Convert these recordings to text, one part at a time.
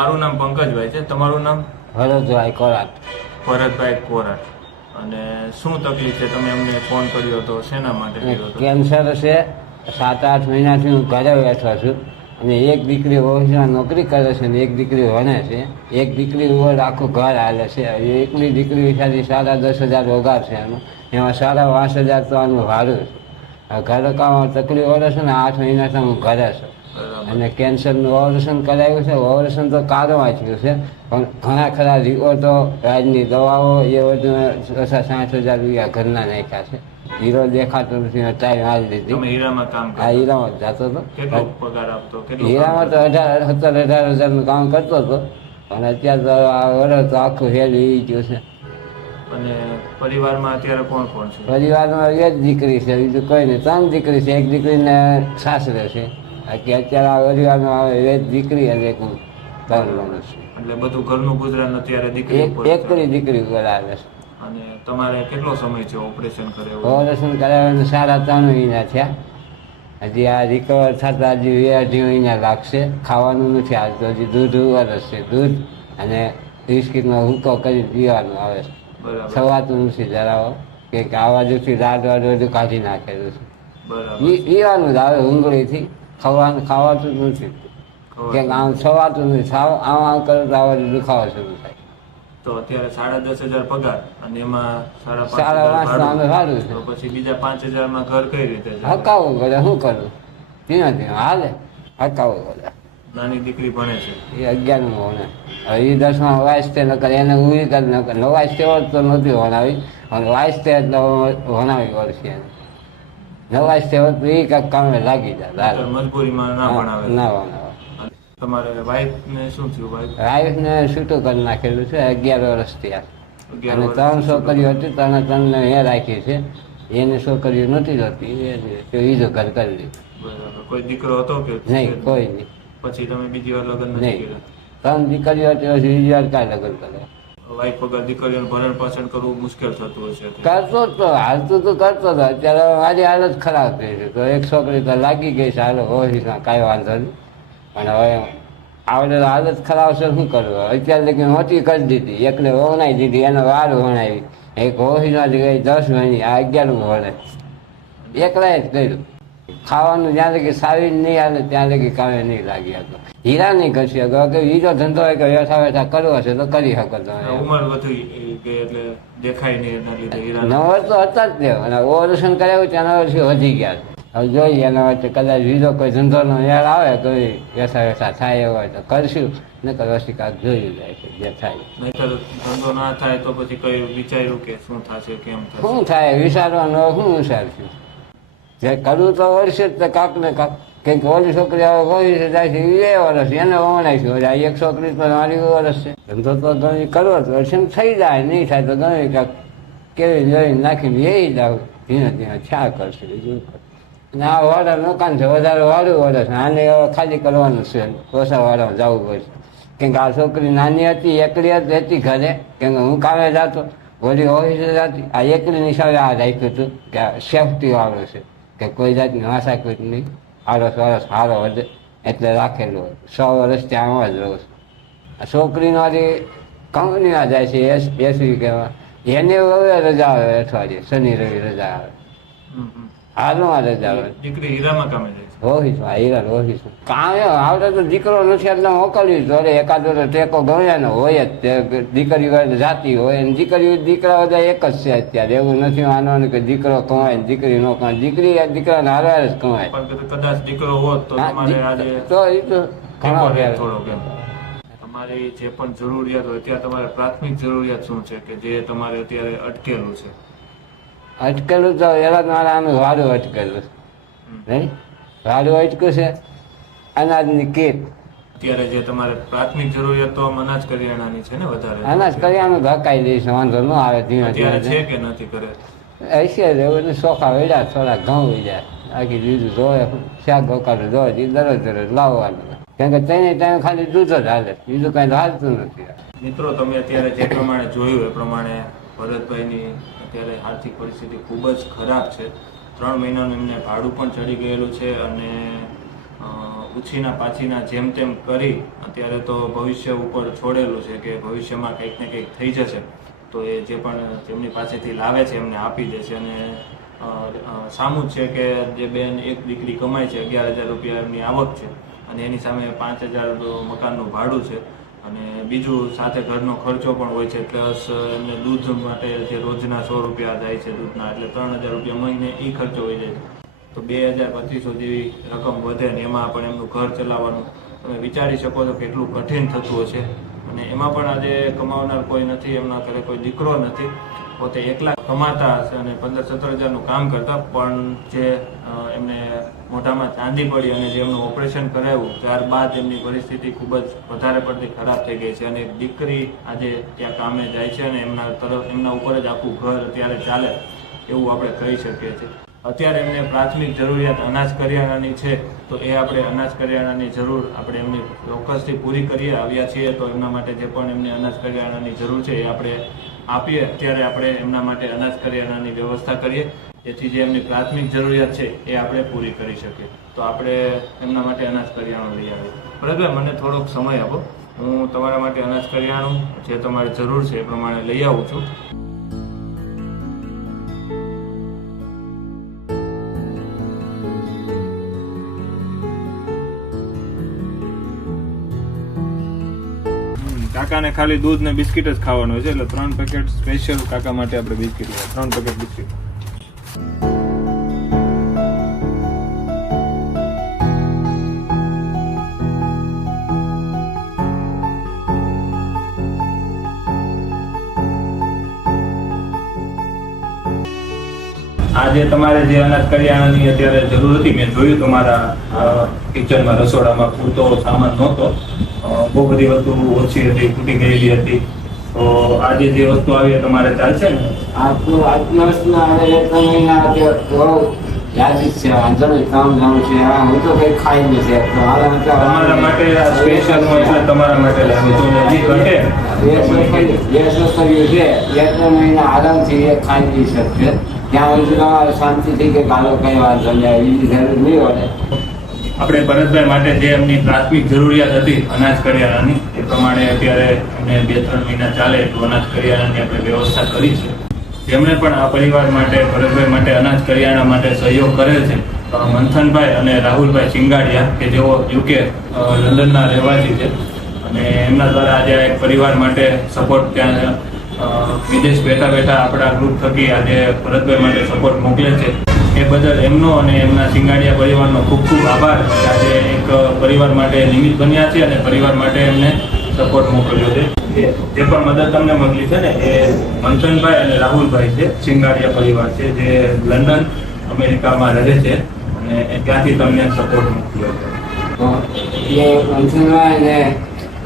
મારું નામ પંકજભાઈ છે. તમારું નામ? ભરતભાઈ કોરાટ. ભરતભાઈ કોરાટ. અને શું તકલીફ છે? તમે અમને ફોન કર્યો હતો, શેના માટે કર્યો હતો? કેન્સર છે. 7-8 મહિનાથી હું ઘરે બેઠો છું અને એક દીકરી ઓફિસમાં નોકરી કરે છે ને એક દીકરી ભણે છે. એક દીકરી ઉપર આખું ઘર હાલે છે. એકલી દીકરી ખાલી 10,500 પગાર છે એનો, એમાં 5,500 તો આનું ભાડું છે. ઘરે કામ તકલીફ પડે છે ને 8 મહિનાથી હું ઘરે છું. અને કેન્સરનું ઓપરેશન કરાવ્યું છે. ઓપરેશન તો કારોમાં થયું છે પણ ઘણા ખરા રિપોર્ટો, રાજની દવાઓ એ બધું 60,000 રૂપિયા ઘરના નાખ્યા છે. હીરો દેખાતો નથી, ટાઈમ હારી દીધી. તમે હીરામાં કામ કરતા? આ હીરામાં જ જતો હતો. કેટલો પગાર આપતો? હીરામાં તો 17,000-18,000 નું કામ કરતો હતો પણ અત્યારે તો આ વર્ષ તો આખું હેલું એ ગયું છે. અને પરિવારમાં અત્યારે કોણ કોણ છે? પરિવારમાં એક દીકરી છે, બીજું કોઈ નહીં. 3 દીકરી છે. એક દીકરીને સાસરે છે. અત્યારે આ પરિવારમાં એક દીકરી અને એક 3 માણસ છે. એટલે બધું ઘરનું ગુજરાન અત્યારે દીકરી ઉપર એકલી દીકરી ઉપર આવે છે. અને તમારે કેટલો સમય છે ઓપરેશન કર્યું? ઓપરેશન કરાવવાને 3.5 મહિના થયા. હજી આ રિકવર થતા હજી 2 મહિના લાગશે. ખાવાનું નથી આવતું. હજી દૂધ વરસ છે. દૂધ અને બિસ્કીટનો હુક્કો કરી પીવાનું આવે છે. બરાબર. સવાતું નથી જરાવો કે આવાજથી દાંત બધું કાઢી નાખેલું છે. બરાબર. પીવાનું જ આવે ઊંઘળીથી. ખાવાતું જ નથી કે આમ સવાતું નથી. આમ કરો તો આવા દુખાવો શરૂ થાય. તો અત્યારે 10,500 પગાર અને એમાં 5,500 સારું ભાડું. છે. તો પછી બીજા 5,000 માં ઘર કઈ રીતે ચાલે? હકાવવું પડે. શું કરું? ધીમે ધીમે હાલે. હકાવવું પડે. નાની દીકરી ભણે છે? એ 11મું ભણે. હવે એ 10માં વાંચતે ન કરે એને ઉભી કરી ન કરે. ન વાંચતે હોત તો નહોતી ભણાવી અને વાંચતે એટલે ભણાવી પડશે એને. ન વાંચતે હોત તો એ કાંઈક કામે લાગી જાય. મજબૂરીમાં ના ભણાવે? ના ભણાવે. તમારે વાઈફ ને શું થયું? વાઈફને છૂટું કરી નાખેલું છે 11 વર્ષ થયા. 11 અને 3 છોકરીઓ હતી. 3 એ રાખી છે. એને છોકરીઓ નહોતી રહેતી એ બીજું ઘર કરી લીધું. બરાબર. કોઈ દીકરો હતો કે નહીં? કોઈ નહીં. પછી તમે બીજી વાર લગ્ન નથી નહીં. કર્યા? 3 દીકરીઓ હતી પછી બીજી વાર કાંઈ લગ્ન કરે. વાઈફ વગર દીકરીઓનું ભરણ પોષણ કરવું મુશ્કેલ થતું હશે? કરતો તો હાલતું તો કરતો હતો. અત્યારે મારી હાલત ખરાબ થઈ છે. તો એક છોકરી તો લાગી ગઈ છે. હાલો ઓફિસમાં કાંઈ વાંધો નહીં. પણ હવે આવડે હાલત ખરાબ છે. શું કરવું? અત્યારે લગી મોટી કરી દીધી. એકને વણાવી દીધી. એનો વાર વણાવી. એક ઓફિસમાંથી ગઈ 10 મહિની. આ 11મું ભણે. એકલાએ જ કર્યું. ખાવાનું જ્યાં લગી સારી નહીં હાલે ત્યાં લગી કામે નહીં લાગી હતો. હીરા નહીં કરશે કે હીરો ધંધો હોય કે વ્યવસાય કરવો હશે તો કરી શકો તમે. ઉંમર વધી ગઈ એટલે દેખાય નહીં એના લીધે હીરા નંબર તો હતા જ ને. અને ઓપરેશન કરાવ્યું તેના વર્ષે વધી ગયા છે. હવે જોઈએ એના વચ્ચે કદાચ બીજો કોઈ ધંધોનો યાર આવે કોઈ વ્યવસાય થાય એવો હોય તો કરશું. નકર પછી કાંઈક જોયું જાય છે જે થાય. નહીંતર ધંધો ના થાય તો પછી કઈ વિચાર્યું કે શું થશે કેમ થશે? શું થાય વિચારવાનું? શું વિચારશું? જે કરવું તો વર્ષે જ કાંક ને કાંક. કંઈક ઓલી છોકરી આવે કોઈ જાય છે 2 વર્ષ એને વણાઈશું. આ એક છોકરી તો મારી વર્ષ છે. ધંધો તો ગણી કરવો તો વર્ષે થઈ જાય. નહીં થાય તો ગણી કાંક કેવી જોઈને નાખીને એ જાવ. ધીમે ધીમે છા કરશે બીજું. અને આ વાડા મકાન છે વધારે વાળું વળે છે. આને હવે ખાલી કરવાનું છે. ઓછા વાડામાં જવું પડશે. કેમ કે આ છોકરી નાની હતી એકલી જ રહેતી ઘરે. કેમ કે હું કામે જતો ઓલી ઓફિસે જતી. આ એકલીની સામે આ રાખ્યું હતું કે સેફટી વાળું છે કે કોઈ જાતની માથાકૂટ નહીં. વરસ સારો વધે એટલે રાખેલું હોય. 100 વર્ષ ત્યાં આમ જ રહું છું. આ છોકરીનો આજે કંપનીમાં જાય છે એસવી કહેવા. એને હવે રજા આવે અઠવાડિયે. શનિ રવિ રજા આવે. હાલમાં રજા આવે. દીકરી હીરામાં કામે જાય છે? ઓફિસમાં. હીરા ઓફિસમાં કામે આવડે તો દીકરો નથી એટલે મોકલ્યું તો એકાદો ટેકો ગણ્યાનો હોય જ. દીકરીઓ જાતી હોય અને દીકરા બધા એક જ છે અત્યારે. એવું નથી માનવાનું કે દીકરો કમાય દીકરી ન કમાય. દીકરાને હારવાર જ કમાય. પણ કદાચ દીકરો હોત તો તમારે આજે તો એ તો ઘણો થોડો કેમ તમારી જે પણ જરૂરિયાત હોય અત્યારે તમારે પ્રાથમિક જરૂરિયાત શું છે કે જે તમારે અત્યારે અટકેલું છે? અટકેલું તો એલા મારે આનું વાડું અટકેલું છે. નહીં વાડું અટક્યું છે. અનાજની કીટ. અત્યારે જે તમારે પ્રાથમિક જરૂરિયાત તો અનાજ કરિયાણાની છે ને વધારે? અનાજ કરિયાણું ધકાઈ દઈશ વાંધો ન આવે. ધીમે અત્યારે ધીમે છે કે નથી કરે? હશે એવું ચોખા વેડ્યા થોડા ઘઉં વેડ્યા. બાકી બીજું જોવે શાક ગોકારું જોવે દરરોજ લાવવાનું. કેમ કે તેને ટાઈમ ખાલી દૂધ જ હાલે. બીજું કાંઈ હાલતું નથી. મિત્રો તમે અત્યારે જે પ્રમાણે જોયું એ પ્રમાણે ભરતભાઈની અત્યારે આર્થિક પરિસ્થિતિ ખૂબ જ ખરાબ છે. 3 મહિનાનું એમને ભાડું પણ ચડી ગયેલું છે અને ઉછીના પાછીના જેમ તેમ કરી અત્યારે તો ભવિષ્ય ઉપર છોડેલું છે કે ભવિષ્યમાં કંઈક ને કંઈક થઈ જશે તો એ જે પણ તેમની પાસેથી લાવે છે એમને આપી દેશે. અને સામું છે કે જે બેન એક દીકરી કમાય છે, 11,000 રૂપિયા એમની આવક છે અને એની સામે 5,000 મકાનનું ભાડું છે અને બીજું સાથે ઘરનો ખર્ચો પણ હોય છે, પ્લસ એમને દૂધ માટે જે રોજના 100 રૂપિયા જાય છે દૂધના, એટલે 3,000 રૂપિયા મહિને એ ખર્ચો હોય જાય છે. તો 2,000-2,500 જેવી રકમ વધે ને એમાં પણ એમનું ઘર ચલાવવાનું તમે વિચારી શકો છો કેટલું કઠિન થતું હશે. અને એમાં પણ આજે કમાવનાર કોઈ નથી, એમના ઘરે કોઈ દીકરો નથી, પોતે એકલા કમાતા હશે અને 15-17 હજારનું કામ કરતા, પણ જે એમને મોઢામાં ચાંદી પડી અને જે એમનું ઓપરેશન કરાવ્યું ત્યારબાદ એમની પરિસ્થિતિ ખૂબ જ વધારે પડતી ખરાબ થઈ ગઈ છે અને એક દીકરી આજે ત્યાં કામે જાય છે અને એમના ઉપર જ આખું ઘર અત્યારે ચાલે એવું આપણે કહી શકીએ છીએ. અત્યારે એમને પ્રાથમિક જરૂરિયાત અનાજ કરિયાણાની છે તો એ આપણે અનાજ કરિયાણાની જરૂર આપણે એમની ચોક્કસથી પૂરી કરીએ આવ્યા છીએ તો એમના માટે જે પણ એમને અનાજ કરિયાણાની જરૂર છે એ આપણે આપીએ. અત્યારે આપણે એમના માટે અનાજ કરિયાણાની વ્યવસ્થા કરીએ જેથી જે એમની પ્રાથમિક જરૂરિયાત છે એ આપણે પૂરી કરી શકીએ. તો આપણે એમના માટે અનાજ કરિયાણું લઈ આવીએ. બરાબર, મને થોડોક સમય આપો, હું તમારા માટે અનાજ કરિયાણું જે તમારે જરૂર છે એ પ્રમાણે લઈ આવું છું. કાકાને ખાલી દૂધ ને બિસ્કિટ જ ખાવાનું હોય છે એટલે 3 પેકેટ સ્પેશિયલ કાકા માટે આપણે બિસ્કિટ લેવા, 3 પેકેટ બિસ્કિટ. આજે તમારે જે અનાજ કરિયાણાની અત્યારે જરૂર હતી, મેં જોયું તમારા કિચનમાં રસોડામાં પૂરતો સામાન નહોતો, બહુ બધી વસ્તુ ઓછી હતી, તૂટી ગયેલી હતી, તો આજે જે વસ્તુ આવી એ તમારે ચાલશે ને? આજની વસ્તુ આવે 1 મહિના યાદ જ છે, વાંધો નહીં, કામ જાણું છે, હું તો કંઈ ખાઈ નથી તમારા માટે સ્પેશિયલ એટલે તમારા માટે લાવ્યું તો હજી ઘટે છે 1 મહિના આરામથી એ ખાઈ લઈ શકશે. ત્યાં સુધી શાંતિથી કે ગાલો કઈ વાંધો નહીં, એવી જરૂર નહીં હોય. આપણે ભરતભાઈ માટે જે એમની પ્રાથમિક જરૂરિયાત હતી અનાજ કરિયાણાની એ પ્રમાણે અત્યારે એમને 2-3 મહિના ચાલે એટલું અનાજ કરિયાણાની આપણે વ્યવસ્થા કરી છે. જેમણે પણ આ પરિવાર માટે ભરતભાઈ માટે અનાજ કરિયાણા માટે સહયોગ કરેલ છે મંથનભાઈ અને રાહુલભાઈ સિંગાડિયા કે જેઓ યુકે લંડનના રહેવાસી છે અને એમના દ્વારા આજે એક પરિવાર માટે સપોર્ટ ત્યાં વિદેશ બેઠા બેઠા આપણા ગ્રુપ થકી આજે ભરતભાઈ માટે સપોર્ટ મોકલે છે. એ બદલ એમનો અને એમના સિંગાડિયા પરિવારનો ખૂબ ખૂબ આભાર. આજે એક પરિવાર માટે નિમિત્ત બન્યા છે અને પરિવાર માટે એમને સપોર્ટ મોકલ્યો છે. જે પણ મદદ તમને મોકલી છે ને એ મંથનભાઈ અને રાહુલભાઈ છે, સિંગાડિયા પરિવાર છે જે લંડન અમેરિકામાં રહે છે અને ત્યાંથી તમને સપોર્ટ મોકલ્યો છે. એ મંથનભાઈ અને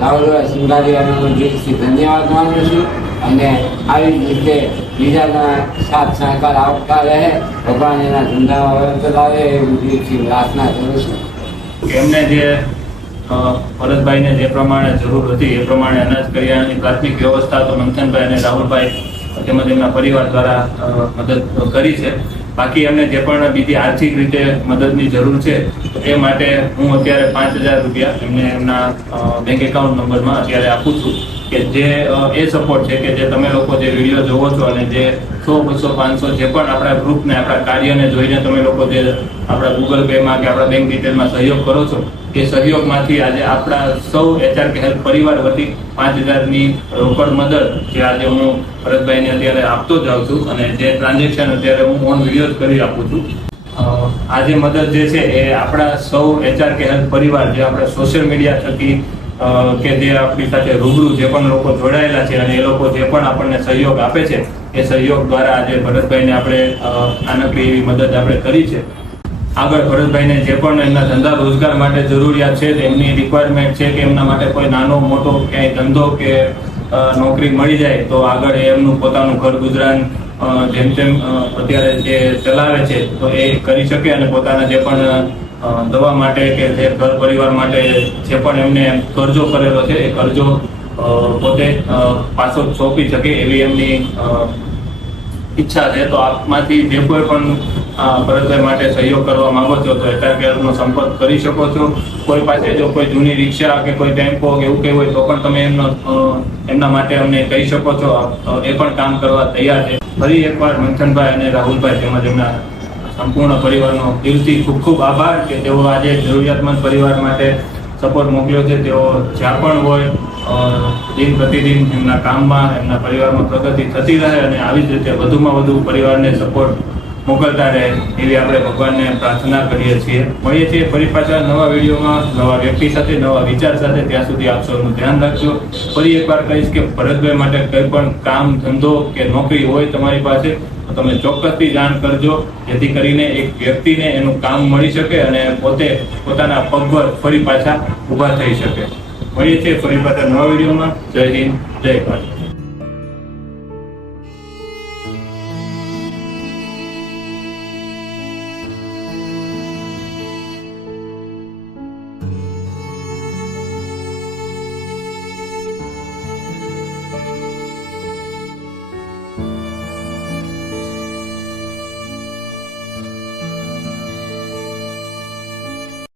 રાહુલભાઈ સિંગાડિયાનો દિલથી ધન્યવાદ માનું છું અને આવી જ રીતે બીજાના સાથ સહકાર આપતા રહે, ભગવાન એના ધંધામાં ચલાવે એવી દિલથી પ્રાર્થના કરું છું. એમને જે ભરતભાઈને જે પ્રમાણે જરૂર હતી એ પ્રમાણે અનાજ કરિયાણાની પ્રાથમિક વ્યવસ્થા તો મંથનભાઈ અને રાહુલભાઈ તેમજ એમના પરિવાર દ્વારા મદદ કરી છે. બાકી એમને જે પણ બીજી આર્થિક રીતે મદદની જરૂર છે એ માટે હું અત્યારે 5,000 રૂપિયા એમને એમના બેંક એકાઉન્ટ નંબરમાં અત્યારે આપું છું કે જે એ સપોર્ટ છે કે જે તમે લોકો જે વિડીયો જોવો છો અને જે 100, 200, 500 જે પણ આપણા ગ્રુપને આપણા કાર્યને જોઈને તમે લોકો જે આપણા ગૂગલ પેમાં કે આપણા બેંક ડિટેલમાં સહયોગ કરો છો એ સહયોગમાંથી આજે આપણા સૌ HRK હેલ્થ પરિવાર વતી 5,000ની રોકડ મદદ જે આજે હું ભરતભાઈને અત્યારે આપતો જાઉં છું અને જે ટ્રાન્ઝેક્શન અત્યારે હું ઓન વિડીયો કરી આપું છું. આ જે મદદ જે છે એ આપણા સૌ HRK હેલ્થ પરિવાર જે આપણે સોશિયલ મીડિયા થકી કે જે આપણી સાથે રૂબરૂ જે પણ લોકો જોડાયેલા છે અને એ લોકો જે પણ આપણને સહયોગ આપે છે એ સહયોગ દ્વારા આજે ભરતભાઈને આપણે નાનકડી એવી મદદ આપણે કરી છે. આગળ ભરતભાઈને જે પણ એમના ધંધા રોજગાર માટે જરૂરિયાત છે એમની રિક્વાયરમેન્ટ છે કે એમના માટે કોઈ નાનો મોટો ક્યાંય ધંધો કે નોકરી મળી જાય તો આગળ એમનું પોતાનું ઘર ગુજરાન જેમ તેમ અત્યારે જે ચલાવે છે તો એ કરી શકે અને પોતાના જે પણ દવા માટે કે જે ઘર પરિવાર માટે જે પણ એમને કરજો કરેલો છે એ કરજો પોતે પાછો સોંપી શકે એવી એમની ઈચ્છા છે તો આપમાંથી જે કોઈ પણ ભરતભાઈ માટે સહયોગ કરવા માંગો છો તો એટાકેરનો સંપર્ક કરી શકો છો. કોઈ પાસે જો કોઈ જૂની રિક્ષા કે કોઈ ટેમ્પો કે એવું કંઈ હોય તો પણ તમે એમના માટે અમને કહી શકો છો. એ પણ કામ કરવા તૈયાર છે. ફરી એકવાર મંથનભાઈ અને રાહુલભાઈ તેમજ એમના સંપૂર્ણ પરિવારનો દિલથી ખૂબ ખૂબ આભાર કે તેઓ આજે જરૂરિયાતમંદ પરિવાર માટે સપોર્ટ મોકલ્યો છે. તેઓ જ્યાં પણ હોય દિન પ્રતિદિન એમના કામમાં એમના પરિવારમાં પ્રગતિ થતી રહે અને આવી જ રીતે વધુમાં વધુ પરિવારને સપોર્ટ મોકલતા રહે એવી આપણે ભગવાનને પ્રાર્થના કરીએ છીએ. મળીએ છીએ ફરી પાછા નવા વિડીયોમાં નવા વ્યક્તિ સાથે નવા વિચાર સાથે. ત્યાં સુધી આપ સૌનું ધ્યાન રાખજો. ફરી એકવાર કહીશ કે ભરતભાઈ માટે કંઈ પણ કામ ધંધો કે નોકરી હોય તમારી પાસે તો તમે ચોક્કસથી જાણ કરજો, જેથી કરીને એક વ્યક્તિને એનું કામ મળી શકે અને પોતે પોતાના પગ પર ફરી પાછા ઊભા થઈ શકે. મળીએ છીએ ફરી પાછા નવા વિડીયોમાં. જય હિન્દ, જય ભારત.